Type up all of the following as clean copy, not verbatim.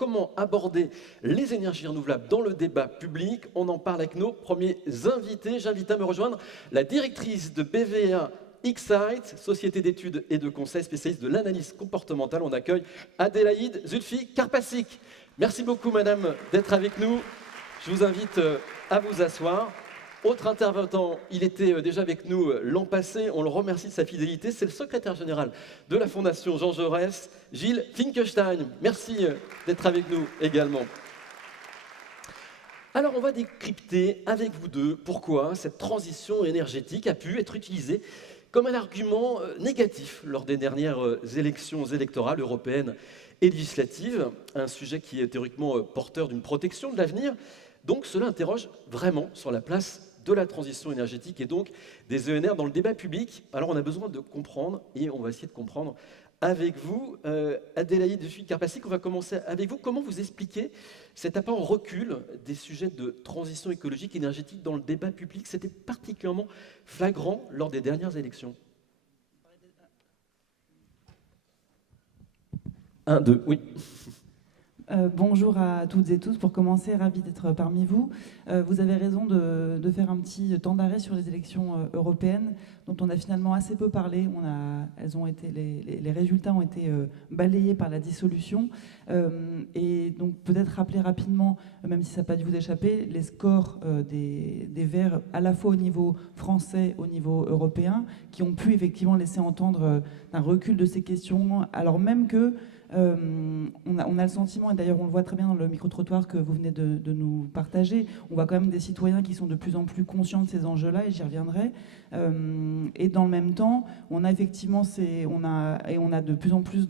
Comment aborder les énergies renouvelables dans le débat public? On en parle avec nos premiers invités. J'invite à me rejoindre la directrice de BVA Excite, société d'études et de conseil spécialiste de l'analyse comportementale. On accueille Adélaïde Zulfi Karpasik. Merci beaucoup, madame, d'être avec nous. Je vous invite à vous asseoir. Autre intervenant, il était déjà avec nous l'an passé, on le remercie de sa fidélité, c'est le secrétaire général de la Fondation Jean Jaurès, Gilles Finkelstein. Merci d'être avec nous également. Alors on va décrypter avec vous deux pourquoi cette transition énergétique a pu être utilisée comme un argument négatif lors des dernières élections électorales européennes et législatives, un sujet qui est théoriquement porteur d'une protection de l'avenir. Donc cela interroge vraiment sur la place de la transition énergétique et donc des ENR dans le débat public. Alors on a besoin de comprendre et on va essayer de comprendre avec vous. Adélaïde Zulfi Karpasik, on va commencer avec vous. Comment vous expliquez cet apparent recul des sujets de transition écologique et énergétique dans le débat public? C'était particulièrement flagrant lors des dernières élections. 1, 2, oui. Bonjour à toutes et tous. Pour commencer, ravi d'être parmi vous. Vous avez raison de faire un petit temps d'arrêt sur les élections européennes, dont on a finalement assez peu parlé. Les résultats ont été balayés par la dissolution. Et donc peut-être rappeler rapidement, même si ça n'a pas dû vous échapper, les scores des Verts, à la fois au niveau français, au niveau européen, qui ont pu effectivement laisser entendre un recul de ces questions, alors même que on a le sentiment, et d'ailleurs on le voit très bien dans le micro-trottoir que vous venez de nous partager, on voit quand même des citoyens qui sont de plus en plus conscients de ces enjeux-là, et j'y reviendrai. Et dans le même temps, on a effectivement on a de plus en plus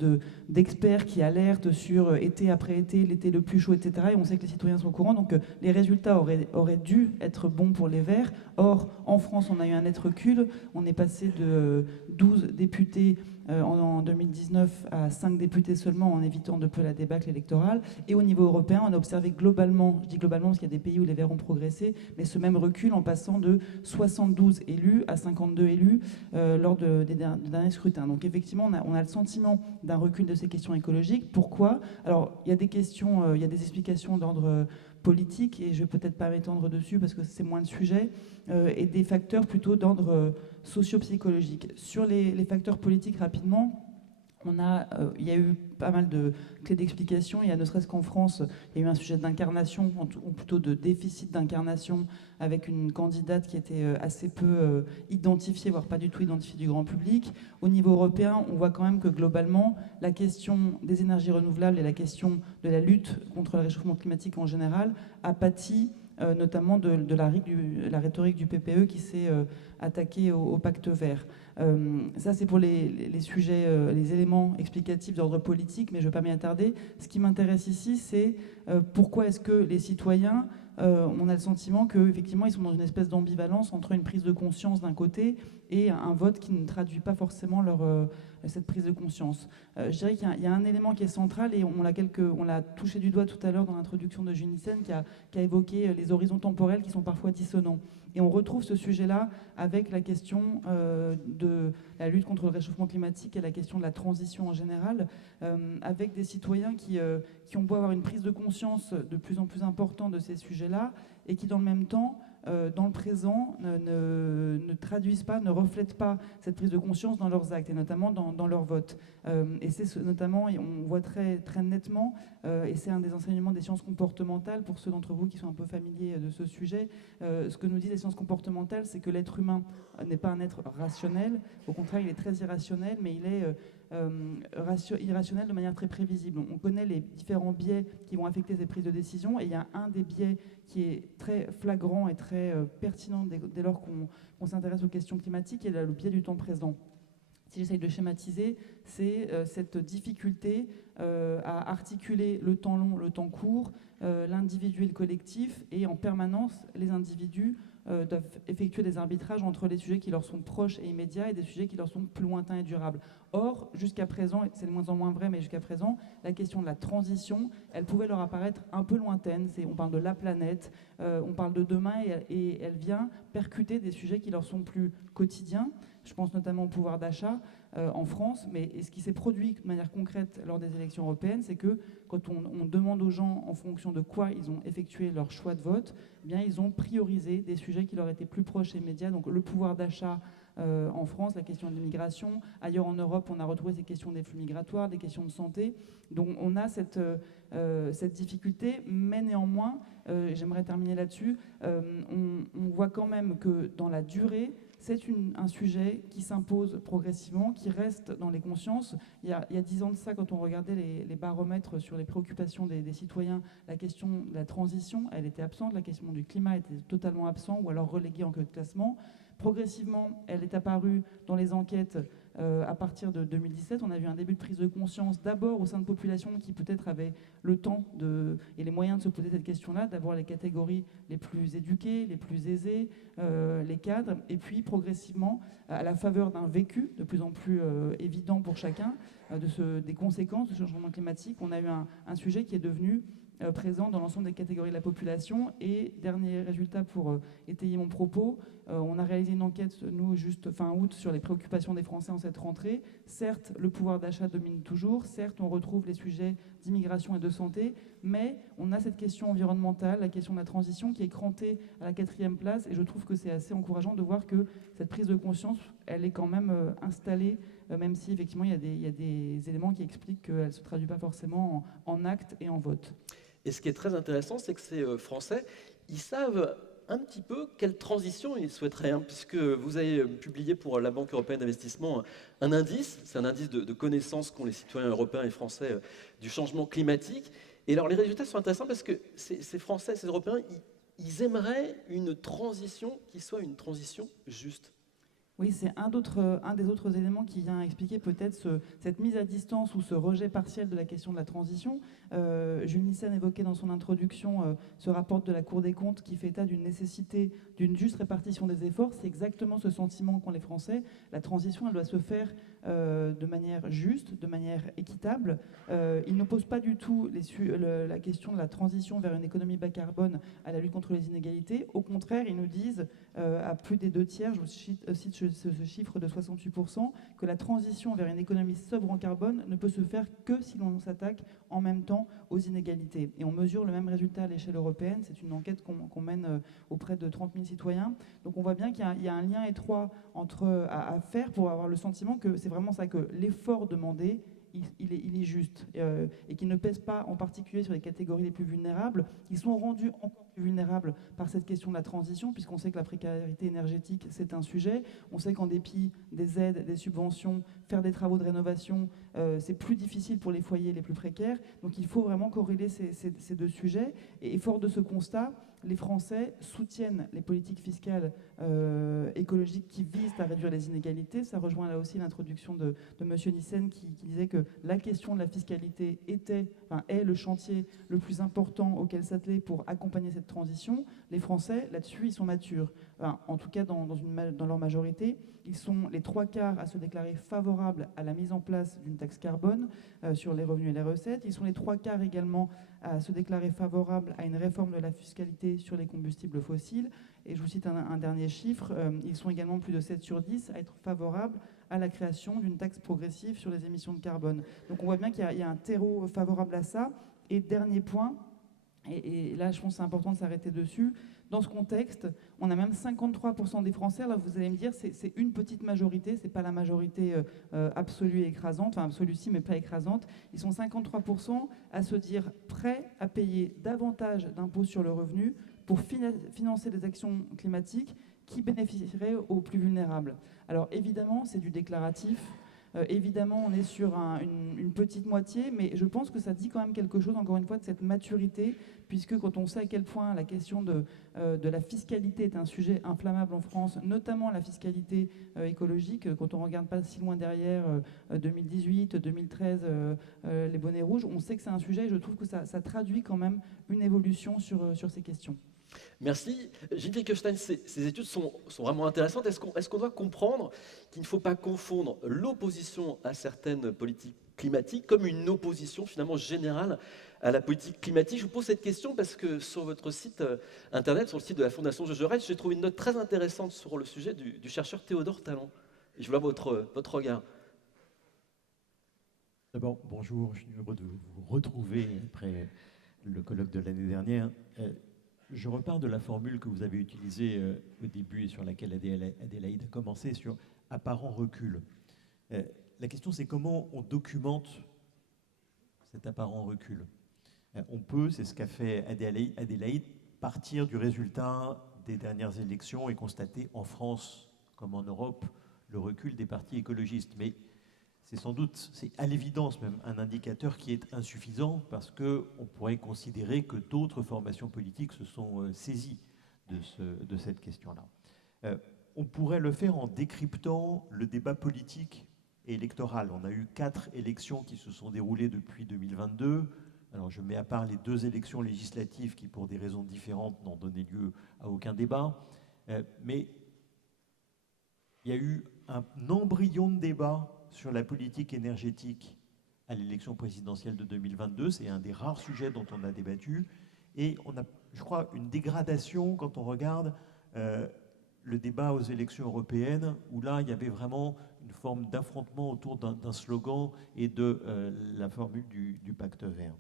d'experts qui alertent sur été après été, l'été le plus chaud, etc. Et on sait que les citoyens sont au courant, donc les résultats auraient dû être bons pour les Verts. Or, en France, on a eu un net recul. On est passé de 12 députés en 2019 à 5 députés seulement, en évitant de peu la débâcle électorale. Et au niveau européen, on a observé globalement, je dis globalement parce qu'il y a des pays où les Verts ont progressé, mais ce même recul en passant de 72 élus à 52 élus lors des derniers scrutins. Donc effectivement, on a le sentiment d'un recul de ces questions écologiques. Pourquoi? Alors, il y a des questions, il y a des explications d'ordre politique, et je ne vais peut-être pas m'étendre dessus parce que c'est moins le sujet, et des facteurs plutôt d'ordre socio-psychologique. Sur les facteurs politiques, rapidement, il y a eu pas mal de clés d'explication. Il y a, ne serait-ce qu'en France, il y a eu un sujet d'incarnation, ou plutôt de déficit d'incarnation, avec une candidate qui était assez peu identifiée, voire pas du tout identifiée du grand public. Au niveau européen, on voit quand même que globalement, la question des énergies renouvelables et la question de la lutte contre le réchauffement climatique en général a pâti notamment de la rhétorique du PPE qui s'est attaqué au pacte vert. Ça, c'est pour les sujets, les éléments explicatifs d'ordre politique, mais je ne vais pas m'y attarder. Ce qui m'intéresse ici, c'est pourquoi est-ce que les citoyens, on a le sentiment qu'effectivement, ils sont dans une espèce d'ambivalence entre une prise de conscience d'un côté et un vote qui ne traduit pas forcément cette prise de conscience. Je dirais qu'il y a un élément qui est central, et on l'a touché du doigt tout à l'heure dans l'introduction de Junissen, qui a évoqué les horizons temporels qui sont parfois dissonants. Et on retrouve ce sujet-là avec la question de la lutte contre le réchauffement climatique et la question de la transition en général, avec des citoyens qui ont beau avoir une prise de conscience de plus en plus importante de ces sujets-là, et qui dans le même temps, dans le présent, ne traduisent pas, ne reflètent pas cette prise de conscience dans leurs actes, et notamment dans leur vote. Et c'est notamment, on voit très, très nettement, et c'est un des enseignements des sciences comportementales, pour ceux d'entre vous qui sont un peu familiers de ce sujet, ce que nous disent les sciences comportementales, c'est que l'être humain n'est pas un être rationnel, au contraire, il est très irrationnel, mais il est irrationnel de manière très prévisible. On connaît les différents biais qui vont affecter ces prises de décision, et il y a un des biais qui est très flagrant et très pertinent dès lors qu'on s'intéresse aux questions climatiques, et le biais du temps présent. Si j'essaye de schématiser, c'est cette difficulté à articuler le temps long, le temps court, l'individu et le collectif, et en permanence, les individus doivent effectuer des arbitrages entre les sujets qui leur sont proches et immédiats et des sujets qui leur sont plus lointains et durables. Or, jusqu'à présent, et c'est de moins en moins vrai, mais jusqu'à présent, la question de la transition, elle pouvait leur apparaître un peu lointaine. On parle de la planète, on parle de demain, et elle vient percuter des sujets qui leur sont plus quotidiens. Je pense notamment au pouvoir d'achat en France. Mais ce qui s'est produit de manière concrète lors des élections européennes, c'est que quand on demande aux gens en fonction de quoi ils ont effectué leur choix de vote, eh bien, ils ont priorisé des sujets qui leur étaient plus proches et immédiats. Donc le pouvoir d'achat en France, la question de l'immigration. Ailleurs en Europe, on a retrouvé ces questions des flux migratoires, des questions de santé. Donc on a cette difficulté, mais néanmoins, j'aimerais terminer là-dessus, on voit quand même que dans la durée, c'est un sujet qui s'impose progressivement, qui reste dans les consciences. Il y a 10 ans de ça, quand on regardait les baromètres sur les préoccupations des citoyens, la question de la transition, elle était absente, la question du climat était totalement absente, ou alors reléguée en queue de classement. Progressivement, elle est apparue dans les enquêtes à partir de 2017. On a vu un début de prise de conscience, d'abord au sein de populations qui peut-être avaient le temps et les moyens de se poser cette question-là. D'abord les catégories les plus éduquées, les plus aisées, les cadres, et puis progressivement, à la faveur d'un vécu de plus en plus évident pour chacun, des conséquences du changement climatique, on a eu un sujet qui est devenu présent dans l'ensemble des catégories de la population. Et dernier résultat pour étayer mon propos, on a réalisé une enquête, nous, juste fin août, sur les préoccupations des Français en cette rentrée. Certes, le pouvoir d'achat domine toujours, certes, on retrouve les sujets d'immigration et de santé, mais on a cette question environnementale, la question de la transition qui est crantée à la 4e place, et je trouve que c'est assez encourageant de voir que cette prise de conscience, elle est quand même installée, même si effectivement il y a des éléments qui expliquent qu'elle ne se traduit pas forcément en actes et en vote. Et ce qui est très intéressant, c'est que ces Français, ils savent un petit peu quelle transition ils souhaiteraient, hein, puisque vous avez publié pour la Banque européenne d'investissement un indice, c'est un indice de connaissances qu'ont les citoyens européens et français du changement climatique. Et alors les résultats sont intéressants parce que ces Français, ces Européens, ils aimeraient une transition qui soit une transition juste. Oui, c'est un des autres éléments qui vient expliquer peut-être cette mise à distance ou ce rejet partiel de la question de la transition. Jules Nyssen évoquait dans son introduction ce rapport de la Cour des comptes qui fait état d'une nécessité d'une juste répartition des efforts. C'est exactement ce sentiment qu'ont les Français. La transition, elle doit se faire de manière juste, de manière équitable. Ils n'opposent pas du tout la question de la transition vers une économie bas carbone à la lutte contre les inégalités. Au contraire, ils nous disent à plus des 2/3, je vous cite ce chiffre de 68%, que la transition vers une économie sobre en carbone ne peut se faire que si l'on s'attaque en même temps aux inégalités. Et on mesure le même résultat à l'échelle européenne. C'est une enquête qu'on mène auprès de 30 000 citoyens. Donc on voit bien qu'il y a un lien étroit à faire pour avoir le sentiment que c'est vraiment ça, que l'effort demandé, il est juste et qui ne pèse pas en particulier sur les catégories les plus vulnérables. Ils sont rendus encore plus vulnérables par cette question de la transition, puisqu'on sait que la précarité énergétique, c'est un sujet. On sait qu'en dépit des aides, des subventions, faire des travaux de rénovation, c'est plus difficile pour les foyers les plus précaires. Donc il faut vraiment corréler ces deux sujets. Et fort de ce constat, les Français soutiennent les politiques fiscales écologiques qui visent à réduire les inégalités. Ça rejoint là aussi l'introduction de M. Nyssen qui disait que la question de la fiscalité est le chantier le plus important auquel s'atteler pour accompagner cette transition. Les Français, là-dessus, ils sont matures. En tout cas, dans leur majorité, ils sont les 3/4 à se déclarer favorables à la mise en place d'une taxe carbone sur les revenus et les recettes. Ils sont les 3/4 également à se déclarer favorables à une réforme de la fiscalité sur les combustibles fossiles. Et je vous cite un dernier chiffre, ils sont également plus de 7 sur 10 à être favorables à la création d'une taxe progressive sur les émissions de carbone. Donc on voit bien qu'il y a un terreau favorable à ça. Et dernier point, et là je pense que c'est important de s'arrêter dessus, dans ce contexte, on a même 53% des Français, alors vous allez me dire, c'est une petite majorité, c'est pas la majorité absolue et écrasante, enfin absolue si, mais pas écrasante. Ils sont 53% à se dire prêts à payer davantage d'impôts sur le revenu pour financer des actions climatiques qui bénéficieraient aux plus vulnérables. Alors évidemment, c'est du déclaratif. Évidemment, on est sur une petite moitié, mais je pense que ça dit quand même quelque chose, encore une fois, de cette maturité, puisque quand on sait à quel point la question de la fiscalité est un sujet inflammable en France, notamment la fiscalité écologique, quand on regarde pas si loin derrière 2018, 2013, les bonnets rouges, on sait que c'est un sujet et je trouve que ça traduit quand même une évolution sur ces questions. Merci. Gilles Wittgenstein, ces études sont vraiment intéressantes. Est-ce qu'on doit comprendre qu'il ne faut pas confondre l'opposition à certaines politiques climatiques comme une opposition finalement générale à la politique climatique? Je vous pose cette question parce que sur votre site internet, sur le site de la Fondation Georges Jaurès, j'ai trouvé une note très intéressante sur le sujet du chercheur Théodore Talon. Je vois votre regard. D'abord, bonjour, je suis heureux de vous retrouver après le colloque de l'année dernière. Je repars de la formule que vous avez utilisée au début et sur laquelle Adélaïde a commencé, sur apparent recul. La question, c'est comment on documente cet apparent recul. On peut, c'est ce qu'a fait Adélaïde, partir du résultat des dernières élections et constater en France, comme en Europe, le recul des partis écologistes. Mais c'est sans doute, c'est à l'évidence même, un indicateur qui est insuffisant parce qu'on pourrait considérer que d'autres formations politiques se sont saisies de cette question-là. On pourrait le faire en décryptant le débat politique et électoral. On a eu 4 élections qui se sont déroulées depuis 2022. Alors je mets à part les 2 élections législatives qui, pour des raisons différentes, n'ont donné lieu à aucun débat. Mais il y a eu un embryon de débat sur la politique énergétique à l'élection présidentielle de 2022. C'est un des rares sujets dont on a débattu. Et on a, je crois, une dégradation quand on regarde le débat aux élections européennes, où là, il y avait vraiment une forme d'affrontement autour d'un slogan et de la formule du pacte vert.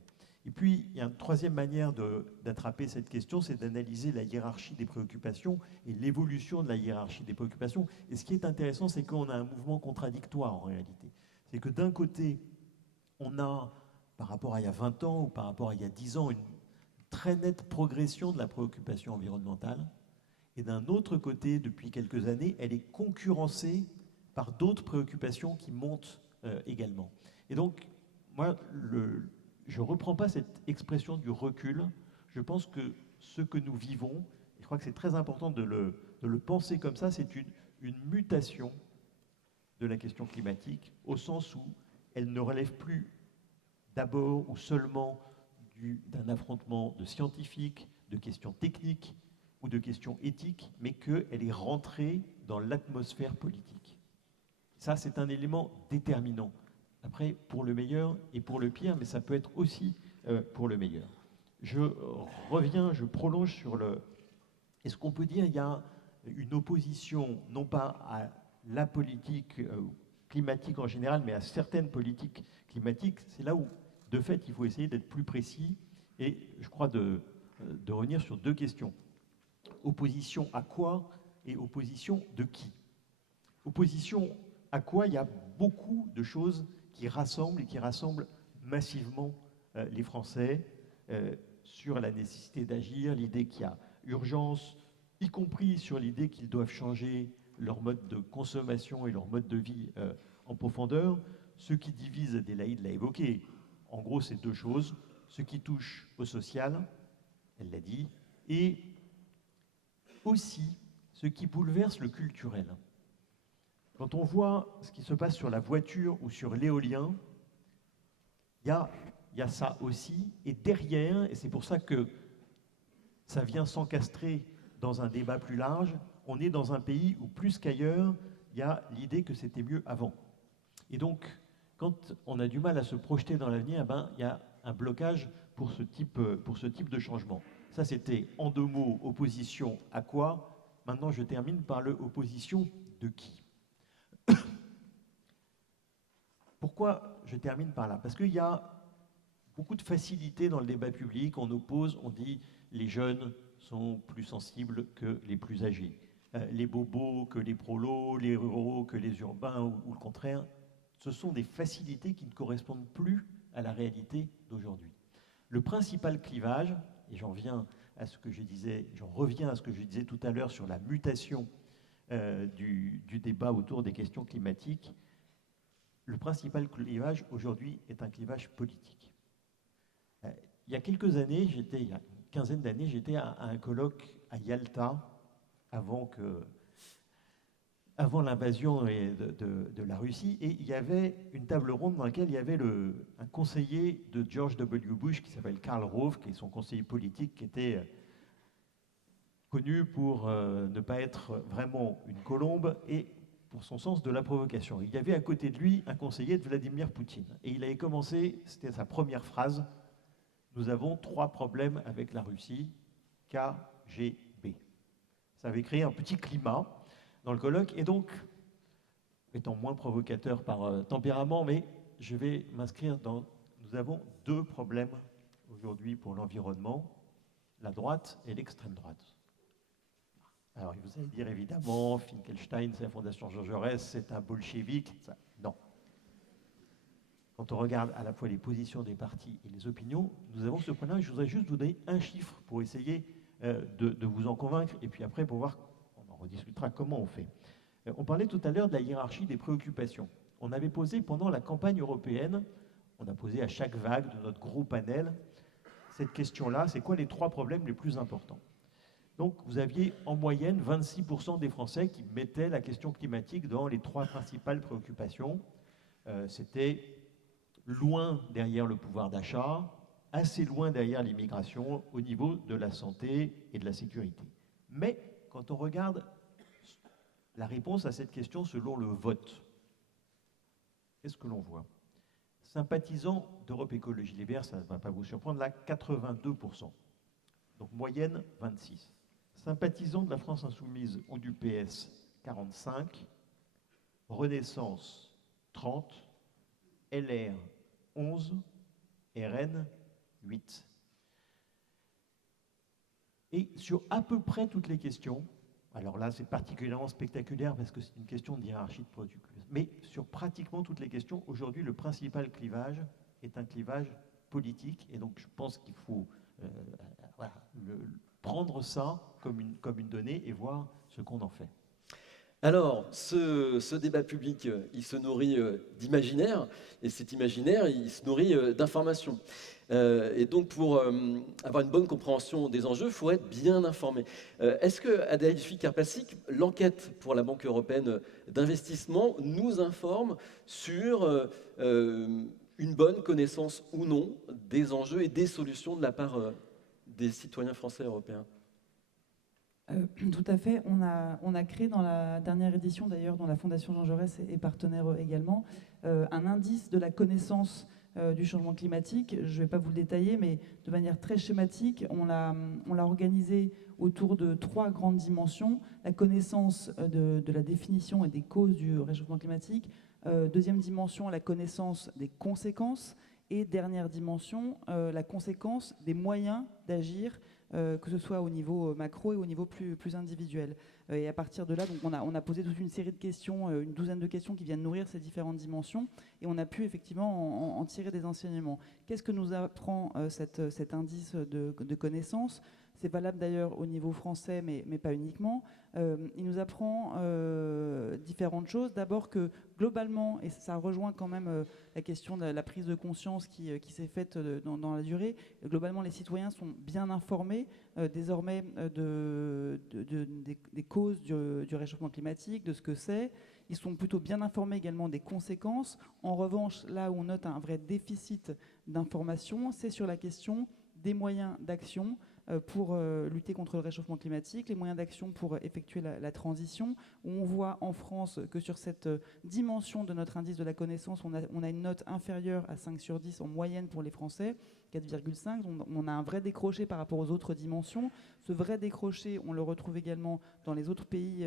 Et puis, il y a une troisième manière d'attraper cette question, c'est d'analyser la hiérarchie des préoccupations et l'évolution de la hiérarchie des préoccupations. Et ce qui est intéressant, c'est qu'on a un mouvement contradictoire en réalité. C'est que d'un côté, on a, par rapport à il y a 20 ans ou par rapport à il y a 10 ans, une très nette progression de la préoccupation environnementale. Et d'un autre côté, depuis quelques années, elle est concurrencée par d'autres préoccupations qui montent également. Et donc, moi, je ne reprends pas cette expression du recul. Je pense que ce que nous vivons, et je crois que c'est très important de le penser comme ça, c'est une mutation de la question climatique, au sens où elle ne relève plus d'abord ou seulement d'un affrontement de scientifiques, de questions techniques ou de questions éthiques, mais qu'elle est rentrée dans l'atmosphère politique. Ça, c'est un élément déterminant. Après, pour le meilleur et pour le pire, mais ça peut être aussi pour le meilleur. Je reviens, je prolonge sur le... Est-ce qu'on peut dire qu'il y a une opposition, non pas à la politique climatique en général, mais à certaines politiques climatiques? C'est là où, de fait, il faut essayer d'être plus précis et, je crois, de revenir sur 2 questions. Opposition à quoi et opposition de qui? Opposition à quoi? Il y a beaucoup de choses qui rassemblent et qui rassemblent massivement les Français sur la nécessité d'agir, l'idée qu'il y a urgence, y compris sur l'idée qu'ils doivent changer leur mode de consommation et leur mode de vie en profondeur. Ce qui divise, Adélaïde l'a évoqué, en gros c'est 2 choses, ce qui touche au social, elle l'a dit, et aussi ce qui bouleverse le culturel. Quand on voit ce qui se passe sur la voiture ou sur l'éolien, il y a ça aussi. Et derrière, et c'est pour ça que ça vient s'encastrer dans un débat plus large, on est dans un pays où, plus qu'ailleurs, il y a l'idée que c'était mieux avant. Et donc, quand on a du mal à se projeter dans l'avenir, il y a un blocage pour ce type de changement. Ça, c'était en 2 mots, opposition à quoi? Maintenant, je termine par le opposition de qui? Pourquoi je termine par là? Parce qu'il y a beaucoup de facilité dans le débat public. On oppose, on dit les jeunes sont plus sensibles que les plus âgés. Les bobos que les prolos, les ruraux que les urbains ou le contraire. Ce sont des facilités qui ne correspondent plus à la réalité d'aujourd'hui. Le principal clivage, et j'en reviens à ce que je disais tout à l'heure sur la mutation du débat autour des questions climatiques, le principal clivage aujourd'hui est un clivage politique. Il y a quelques années, il y a une quinzaine d'années, j'étais à un colloque à Yalta, avant l'invasion de la Russie, et il y avait une table ronde dans laquelle il y avait un conseiller de George W. Bush qui s'appelle Karl Rove, qui est son conseiller politique, qui était connu pour ne pas être vraiment une colombe et pour son sens de la provocation. Il y avait à côté de lui un conseiller de Vladimir Poutine. Et il avait commencé, c'était sa première phrase, « Nous avons 3 problèmes avec la Russie, KGB ». Ça avait créé un petit climat dans le colloque. Et donc, étant moins provocateur par tempérament, mais je vais m'inscrire dans... Nous avons deux problèmes aujourd'hui pour l'environnement, la droite et l'extrême droite. Alors, vous allez dire évidemment, Finkelstein, c'est la Fondation Jean Jaurès, c'est un bolchevique. Ça, non. Quand on regarde à la fois les positions des partis et les opinions, nous avons ce point-là. Je voudrais juste vous donner un chiffre pour essayer de vous en convaincre, et puis après, pour voir, on en rediscutera comment on fait. On parlait tout à l'heure de la hiérarchie des préoccupations. On avait posé pendant la campagne européenne, on a posé à chaque vague de notre gros panel cette question-là, c'est quoi les 3 problèmes les plus importants? Donc vous aviez en moyenne 26% des Français qui mettaient la question climatique dans les 3 principales préoccupations. C'était loin derrière le pouvoir d'achat, assez loin derrière l'immigration, au niveau de la santé et de la sécurité. Mais quand on regarde la réponse à cette question selon le vote, qu'est-ce que l'on voit? Sympathisants d'Europe Écologie Les Verts, ça ne va pas vous surprendre, là, 82%. Donc moyenne, 26. Sympathisants de la France Insoumise ou du PS, 45. Renaissance, 30. LR, 11. RN, 8. Et sur à peu près toutes les questions, alors là c'est particulièrement spectaculaire parce que c'est une question de hiérarchie de préoccupation, mais sur pratiquement toutes les questions, aujourd'hui le principal clivage est un clivage politique, et donc je pense qu'il faut voilà, prendre ça comme une donnée et voir ce qu'on en fait. Alors, ce débat public, il se nourrit d'imaginaire, et cet imaginaire, il se nourrit d'informations. Et donc, pour avoir une bonne compréhension des enjeux, il faut être bien informé. Est-ce que, Adélaïde Fikar-Plasik, l'enquête pour la Banque européenne d'investissement nous informe sur une bonne connaissance ou non des enjeux et des solutions de la part des citoyens français et européens? Tout à fait. On a créé dans la dernière édition, d'ailleurs, dont la Fondation Jean Jaurès est partenaire également, un indice de la connaissance du changement climatique. Je ne vais pas vous le détailler, mais de manière très schématique, on l'a organisé autour de 3 grandes dimensions. La connaissance de la définition et des causes du réchauffement climatique. Deuxième dimension, la connaissance des conséquences. Et dernière dimension, la conséquence des moyens d'agir, que ce soit au niveau macro et au niveau plus individuel. Et à partir de là, donc on a posé toute une série de questions, une douzaine de questions qui viennent nourrir ces différentes dimensions, et on a pu effectivement en tirer des enseignements. Qu'est-ce que nous apprend cet indice de connaissances? C'est valable d'ailleurs au niveau français, mais pas uniquement. Il nous apprend différentes choses. D'abord que globalement, et ça rejoint quand même la question de la prise de conscience qui s'est faite dans la durée, globalement les citoyens sont bien informés désormais des causes du réchauffement climatique, de ce que c'est. Ils sont plutôt bien informés également des conséquences. En revanche, là où on note un vrai déficit d'information, c'est sur la question des moyens d'action pour lutter contre le réchauffement climatique, les moyens d'action pour effectuer la transition, où on voit en France que sur cette dimension de notre indice de la connaissance, on a une note inférieure à 5 sur 10 en moyenne pour les Français, 4,5. On a un vrai décroché par rapport aux autres dimensions. Ce vrai décroché, on le retrouve également dans les autres pays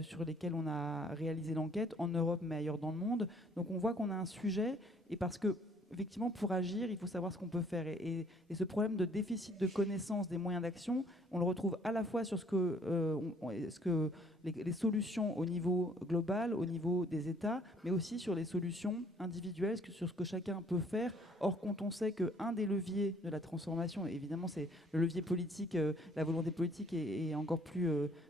sur lesquels on a réalisé l'enquête, en Europe mais ailleurs dans le monde. Donc on voit qu'on a un sujet, et parce que effectivement, pour agir, il faut savoir ce qu'on peut faire. Et ce problème de déficit de connaissance des moyens d'action, on le retrouve à la fois sur les solutions au niveau global, au niveau des États, mais aussi sur les solutions individuelles, sur ce que chacun peut faire. Or, quand on sait qu'un des leviers de la transformation, évidemment, c'est le levier politique, la volonté politique est encore plus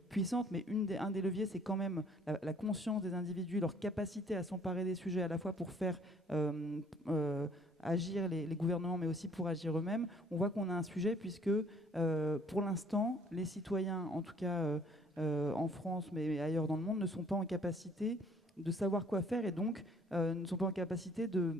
puissante, mais un des leviers, c'est quand même la conscience des individus, leur capacité à s'emparer des sujets à la fois pour faire agir les gouvernements, mais aussi pour agir eux-mêmes. On voit qu'on a un sujet puisque, pour l'instant, les citoyens, en tout cas en France, mais ailleurs dans le monde, ne sont pas en capacité de savoir quoi faire, et donc ne sont pas en capacité de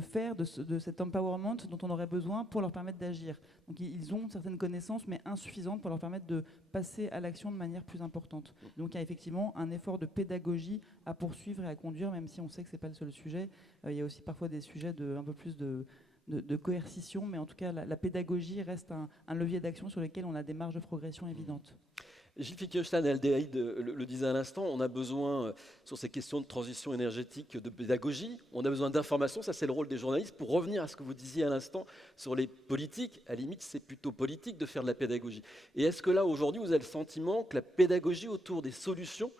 faire de cet empowerment dont on aurait besoin pour leur permettre d'agir. Donc ils ont certaines connaissances, mais insuffisantes pour leur permettre de passer à l'action de manière plus importante. Donc il y a effectivement un effort de pédagogie à poursuivre et à conduire, même si on sait que ce n'est pas le seul sujet. Il y a aussi parfois des sujets un peu plus de coercition, mais en tout cas la pédagogie reste un levier d'action sur lequel on a des marges de progression évidentes. Gilles Finkelstein et Aldéhaïde le disaient à l'instant, on a besoin, sur ces questions de transition énergétique, de pédagogie, on a besoin d'information, ça c'est le rôle des journalistes. Pour revenir à ce que vous disiez à l'instant sur les politiques, à la limite c'est plutôt politique de faire de la pédagogie. Et est-ce que là aujourd'hui vous avez le sentiment que la pédagogie autour des solutions,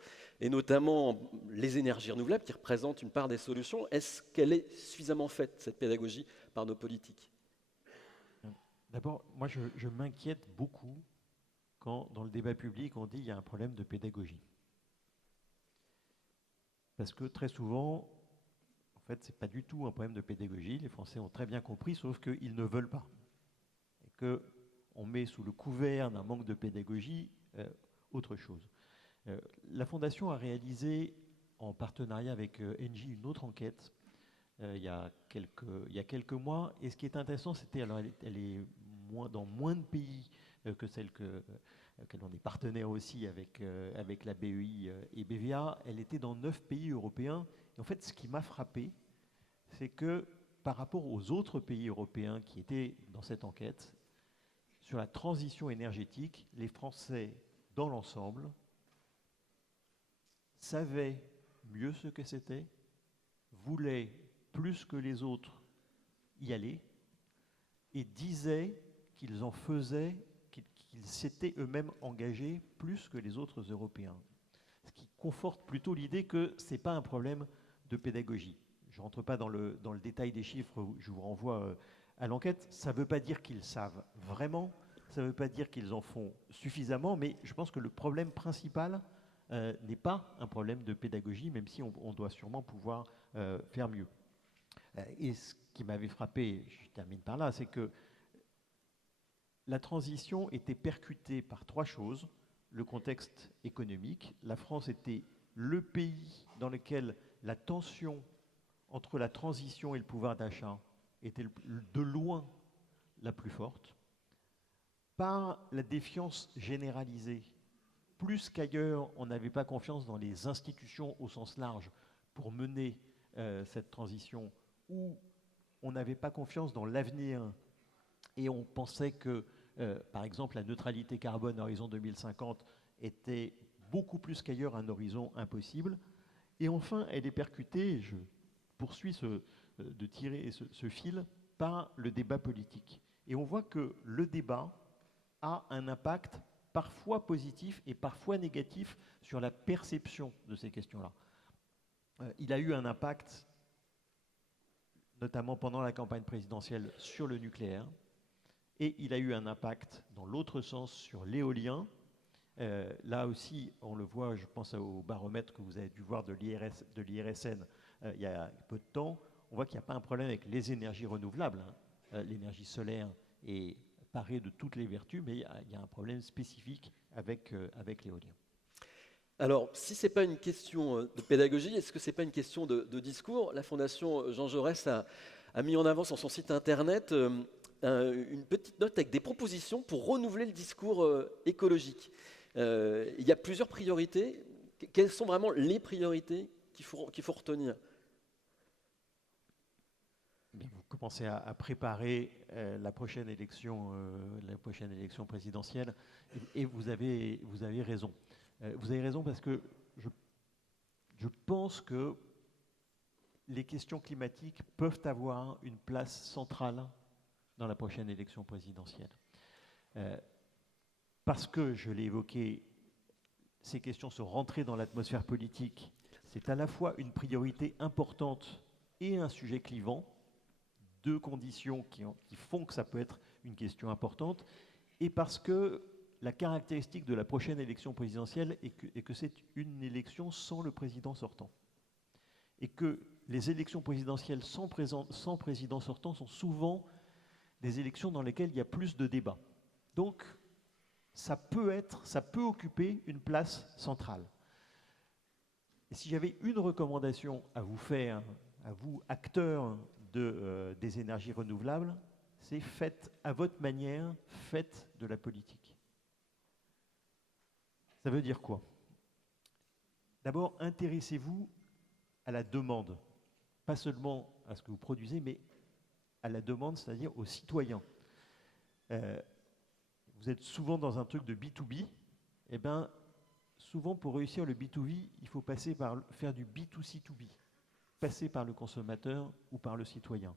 et notamment les énergies renouvelables qui représentent une part des solutions, est-ce qu'elle est suffisamment faite, cette pédagogie, par nos politiques? D'abord, moi je m'inquiète beaucoup quand dans le débat public on dit qu'il y a un problème de pédagogie. Parce que très souvent, en fait, ce n'est pas du tout un problème de pédagogie. Les Français ont très bien compris, sauf qu'ils ne veulent pas. Et qu'on met sous le couvert d'un manque de pédagogie autre chose. La Fondation a réalisé, en partenariat avec Engie, une autre enquête il y a quelques mois. Et ce qui est intéressant, c'était, alors elle est dans moins de pays que celle auquel on est partenaire aussi avec la BEI et BVA, elle était dans 9 pays européens. Et en fait, ce qui m'a frappé, c'est que par rapport aux autres pays européens qui étaient dans cette enquête, sur la transition énergétique, les Français, dans l'ensemble, savaient mieux ce que c'était, voulaient plus que les autres y aller, et disaient qu'ils en faisaient, qu'ils s'étaient eux-mêmes engagés plus que les autres Européens. Ce qui conforte plutôt l'idée que ce n'est pas un problème de pédagogie. Je ne rentre pas dans le détail des chiffres, je vous renvoie à l'enquête. Ça ne veut pas dire qu'ils savent vraiment, ça ne veut pas dire qu'ils en font suffisamment, mais je pense que le problème principal n'est pas un problème de pédagogie, même si on doit sûrement pouvoir faire mieux. Et ce qui m'avait frappé, je termine par là, c'est que la transition était percutée par 3 choses. Le contexte économique. La France était le pays dans lequel la tension entre la transition et le pouvoir d'achat était de loin la plus forte. Par la défiance généralisée. Plus qu'ailleurs, on n'avait pas confiance dans les institutions au sens large pour mener cette transition, ou on n'avait pas confiance dans l'avenir. Et on pensait que, par exemple, la neutralité carbone à horizon 2050 était beaucoup plus qu'ailleurs un horizon impossible. Et enfin, elle est percutée, et je poursuis de tirer ce fil, par le débat politique. Et on voit que le débat a un impact parfois positif et parfois négatif sur la perception de ces questions-là. Il a eu un impact, notamment pendant la campagne présidentielle, sur le nucléaire. Et il a eu un impact dans l'autre sens sur l'éolien. Là aussi, on le voit, je pense au baromètre que vous avez dû voir de l'IRSN il y a peu de temps. On voit qu'il n'y a pas un problème avec les énergies renouvelables. L'énergie solaire est parée de toutes les vertus, mais il y a un problème spécifique avec l'éolien. Alors, si ce n'est pas une question de pédagogie, est-ce que ce n'est pas une question de discours? La Fondation Jean Jaurès a mis en avant sur son site internet une petite note avec des propositions pour renouveler le discours écologique. Il y a plusieurs priorités. Quelles sont vraiment les priorités qu'il faut retenir? Vous commencez à préparer la prochaine élection présidentielle, et vous avez raison. Vous avez raison parce que je pense que les questions climatiques peuvent avoir une place centrale dans la prochaine élection présidentielle. Parce que, je l'ai évoqué, ces questions sont rentrées dans l'atmosphère politique. C'est à la fois une priorité importante et un sujet clivant, 2 conditions qui font que ça peut être une question importante, et parce que la caractéristique de la prochaine élection présidentielle est que c'est une élection sans le président sortant. Et que les élections présidentielles sans président sortant sont souvent des élections dans lesquelles il y a plus de débats. Donc, ça peut occuper une place centrale. Et si j'avais une recommandation à vous faire, à vous, acteurs des énergies renouvelables, c'est faites à votre manière, faites de la politique. Ça veut dire quoi? D'abord, intéressez-vous à la demande, pas seulement à ce que vous produisez, mais à la demande, c'est-à-dire aux citoyens. Vous êtes souvent dans un truc de B2B, Eh bien, souvent, pour réussir le B2B, il faut passer par faire du B2C2B, passer par le consommateur ou par le citoyen.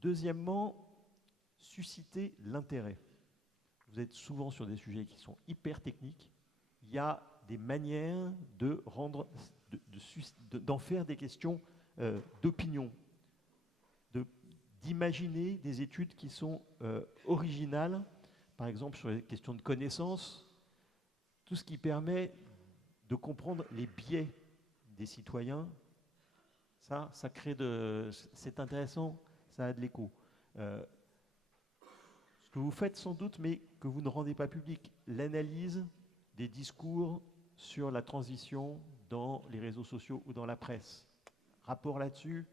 Deuxièmement, susciter l'intérêt. Vous êtes souvent sur des sujets qui sont hyper techniques. Il y a des manières d'en faire des questions d'opinion, d'imaginer des études qui sont originales, par exemple sur les questions de connaissance, tout ce qui permet de comprendre les biais des citoyens. Ça crée c'est intéressant, ça a de l'écho. Ce que vous faites sans doute, mais que vous ne rendez pas public, l'analyse des discours sur la transition dans les réseaux sociaux ou dans la presse. Rapport là-dessus,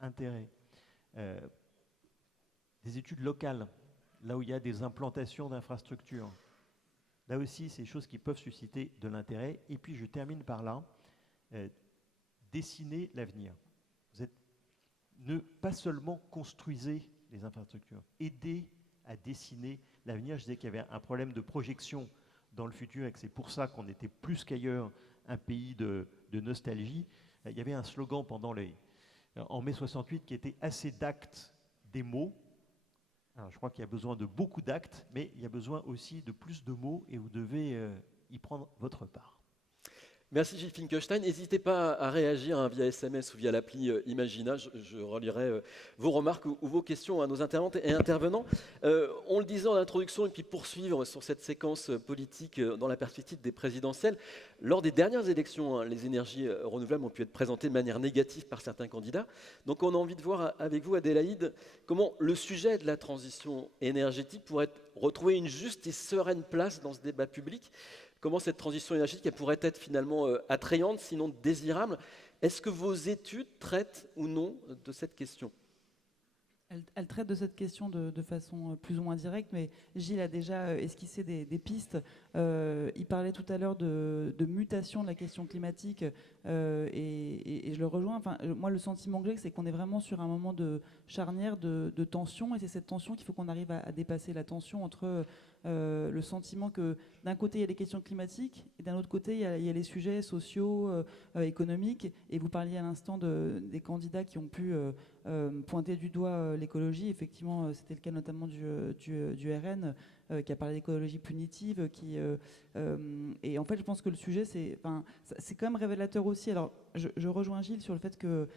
intérêt. Des études locales, là où il y a des implantations d'infrastructures. Là aussi, c'est des choses qui peuvent susciter de l'intérêt. Et puis, je termine par là, dessiner l'avenir. Ne pas seulement construisez les infrastructures, aidez à dessiner l'avenir. Je disais qu'il y avait un problème de projection dans le futur et que c'est pour ça qu'on était plus qu'ailleurs un pays de nostalgie. Il y avait un slogan en mai 68 qui était « assez d'actes, des mots ». Alors, je crois qu'il y a besoin de beaucoup d'actes, mais il y a besoin aussi de plus de mots et vous devez y prendre votre part. Merci Gilles Finkelstein. N'hésitez pas à réagir via SMS ou via l'appli Imagina. Je relirai vos remarques ou vos questions à nos internautes et intervenants. On le disait en introduction et puis poursuivre sur cette séquence politique dans la perspective des présidentielles. Lors des dernières élections, les énergies renouvelables ont pu être présentées de manière négative par certains candidats. Donc on a envie de voir avec vous, Adélaïde, comment le sujet de la transition énergétique pourrait retrouver une juste et sereine place dans ce débat public. Comment cette transition énergétique elle pourrait être finalement attrayante, sinon désirable. Est-ce que vos études traitent ou non de cette question ? Elle traite de cette question de façon plus ou moins directe, mais Gilles a déjà esquissé des pistes. Il parlait tout à l'heure de mutation de la question climatique et je le rejoins. Enfin, moi, le sentiment que j'ai, c'est qu'on est vraiment sur un moment de charnière, de tension, et c'est cette tension qu'il faut qu'on arrive à dépasser, la tension entre le sentiment que d'un côté, il y a les questions climatiques, et d'un autre côté, il y a les sujets sociaux, économiques, et vous parliez à l'instant des candidats qui ont pu pointer du doigt l'écologie. Effectivement, c'était le cas notamment du RN, qui a parlé d'écologie punitive. Et en fait, je pense que le sujet, c'est quand même révélateur aussi. Alors, je rejoins Gilles sur le fait que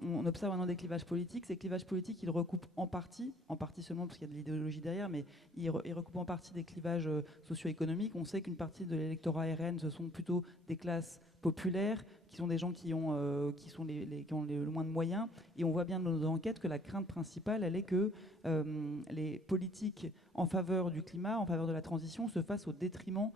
on observe un déclivage politique. Ces clivages politiques, ils recoupent en partie seulement parce qu'il y a de l'idéologie derrière, mais ils recoupent en partie des clivages socio-économiques. On sait qu'une partie de l'électorat RN, ce sont plutôt des classes populaires, qui sont des gens qui ont le moins de moyens. Et on voit bien dans nos enquêtes que la crainte principale, elle est que les politiques en faveur du climat, en faveur de la transition, se fassent au détriment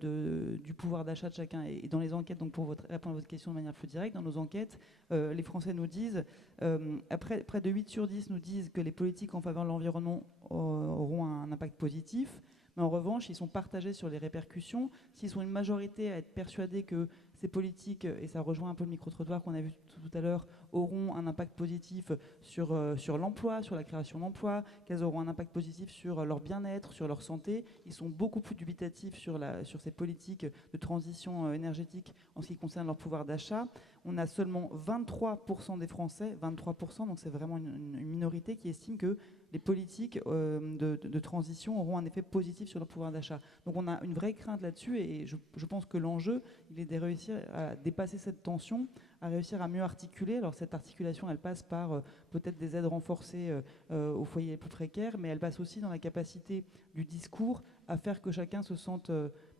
du pouvoir d'achat de chacun. Et dans les enquêtes, donc pour répondre à votre question de manière plus directe, dans nos enquêtes, les Français nous disent, près de 8 sur 10 nous disent que les politiques en faveur de l'environnement auront un impact positif. Mais en revanche, ils sont partagés sur les répercussions. S'ils sont une majorité à être persuadés que ces politiques, et ça rejoint un peu le micro-trottoir qu'on a vu tout à l'heure, auront un impact positif sur l'emploi, sur la création d'emplois, qu'elles auront un impact positif sur leur bien-être, sur leur santé, ils sont beaucoup plus dubitatifs sur ces politiques de transition énergétique en ce qui concerne leur pouvoir d'achat. On a seulement 23% des Français, 23%, donc c'est vraiment une minorité qui estime que les politiques de transition auront un effet positif sur leur pouvoir d'achat. Donc on a une vraie crainte là-dessus et je pense que l'enjeu, il est de réussir à dépasser cette tension, à réussir à mieux articuler. Alors cette articulation, elle passe par peut-être des aides renforcées aux foyers les plus précaires, mais elle passe aussi dans la capacité du discours à faire que chacun se sente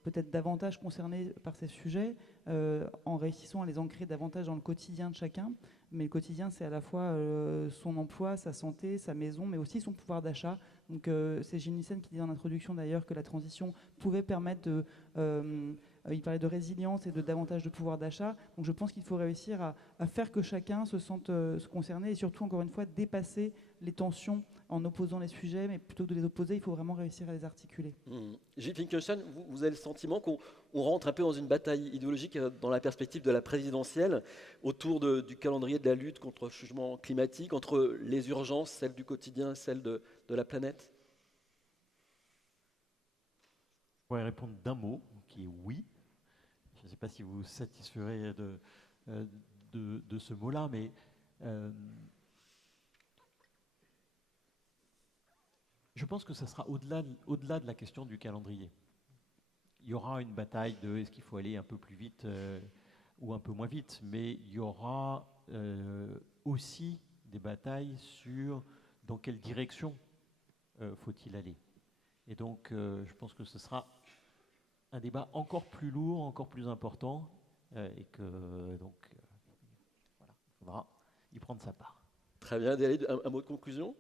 peut-être davantage concerné par ces sujets, en réussissant à les ancrer davantage dans le quotidien de chacun. Mais le quotidien, c'est à la fois son emploi, sa santé, sa maison, mais aussi son pouvoir d'achat. Donc c'est Gilles Nissen qui dit en introduction d'ailleurs que la transition pouvait permettre il parlait de résilience et de davantage de pouvoir d'achat. Donc je pense qu'il faut réussir à faire que chacun se sente concerné et surtout, encore une fois, dépasser les tensions en opposant les sujets, mais plutôt que de les opposer, il faut vraiment réussir à les articuler. Gilles Finkelstein, vous avez le sentiment qu'on rentre un peu dans une bataille idéologique dans la perspective de la présidentielle, autour du calendrier de la lutte contre le changement climatique, entre les urgences, celles du quotidien, celles de la planète ? pourrais répondre d'un mot, qui est oui. Je ne sais pas si vous vous satisferez de ce mot-là, mais je pense que ça sera au-delà de la question du calendrier. Il y aura une bataille de est-ce qu'il faut aller un peu plus vite ou un peu moins vite, mais il y aura aussi des batailles sur dans quelle direction faut-il aller. Et donc, je pense que ce sera un débat encore plus lourd, encore plus important, et que donc, voilà, il faudra y prendre sa part. Très bien, Adélaïde, un mot de conclusion?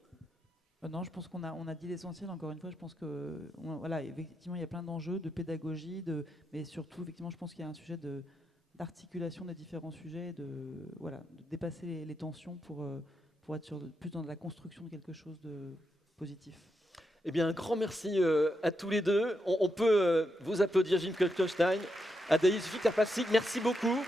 Non, je pense qu'on a dit l'essentiel. Encore une fois, je pense que voilà, effectivement, il y a plein d'enjeux de pédagogie, mais surtout, effectivement, je pense qu'il y a un sujet d'articulation des différents sujets, de dépasser les tensions pour être plus dans la construction de quelque chose de positif. Eh bien, un grand merci à tous les deux. On peut vous applaudir, Jim Klopfenstein, Adélaïde Fikar-Plasik, merci beaucoup.